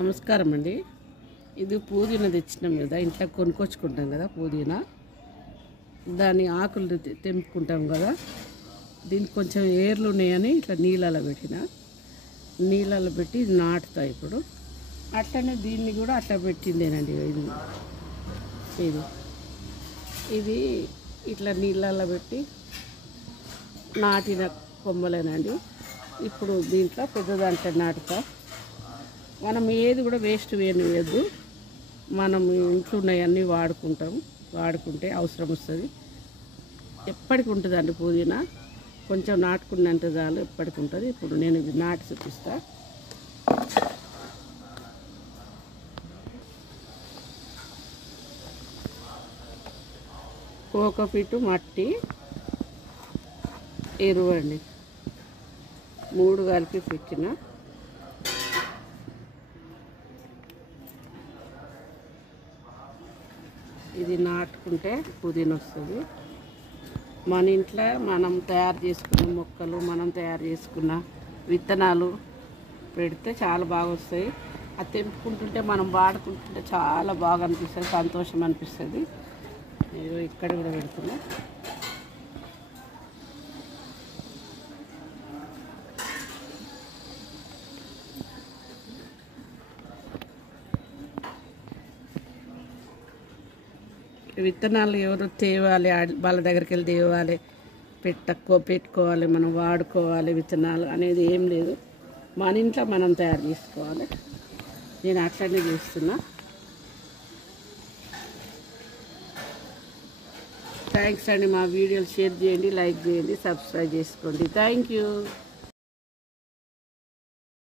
నమస్కారం అండి. ఇది పుదీనా తెచ్చినాం కదా, ఇంట్లో కొనుక్కొచ్చుకుంటాం కదా పుదీనా. దాని ఆకులు తెంపుకుంటాం కదా, దీనికి కొంచెం ఏర్లు ఉన్నాయని ఇట్లా నీళ్ళలో పెట్టిన. నీళ్ళలో పెట్టి ఇది నాటుతా ఇప్పుడు. అట్లనే దీన్ని కూడా అట్లా పెట్టిందేనండి. ఇది ఇది ఇట్లా నీళ్ళలో పెట్టి నాటిన కొమ్మలేనండి. ఇప్పుడు దీంట్లో పెద్ద దాంట్లో నాటుతా. మనం ఏది కూడా వేస్ట్ వేయద్దు. మనం ఇంట్లో ఉన్నాయన్నీ వాడుకుంటే అవసరం వస్తుంది. ఎప్పటికి ఉంటుందండి పుదీనా. కొంచెం నాటుకున్నంత చాలు, ఎప్పటికి ఉంటుంది. ఇప్పుడు నేను ఇది నాటి చూపిస్తా. కోకోపీటు, మట్టి, ఎరువు అండి, 3 కలిపి పెట్టిన. ఇది నాటుకుంటే పుదీనా వస్తుంది. మన ఇంట్లో మనం తయారు చేసుకున్న మొక్కలు, మనం తయారు చేసుకున్న విత్తనాలు పెడితే చాలా బాగా వస్తాయి. అది తెంపుకుంటుంటే మనం వాడుకుంటుంటే చాలా బాగా అనిపిస్తుంది, సంతోషం అనిపిస్తుంది. నేను ఇక్కడ కూడా పెడుతున్నా. విత్తనాలు ఎవరు తేవాలి, వాళ్ళ దగ్గరికి వెళ్ళి తేవాలి, పెట్టుకోవాలి, మనం వాడుకోవాలి. విత్తనాలు అనేది ఏం లేదు, మన ఇంట్లో మనం తయారు చేసుకోవాలి. నేను అట్లనే చేస్తున్నా. థ్యాంక్స్ అండి. మా వీడియోలు షేర్ చేయండి, లైక్ చేయండి, సబ్స్క్రైబ్ చేసుకోండి. Thank you.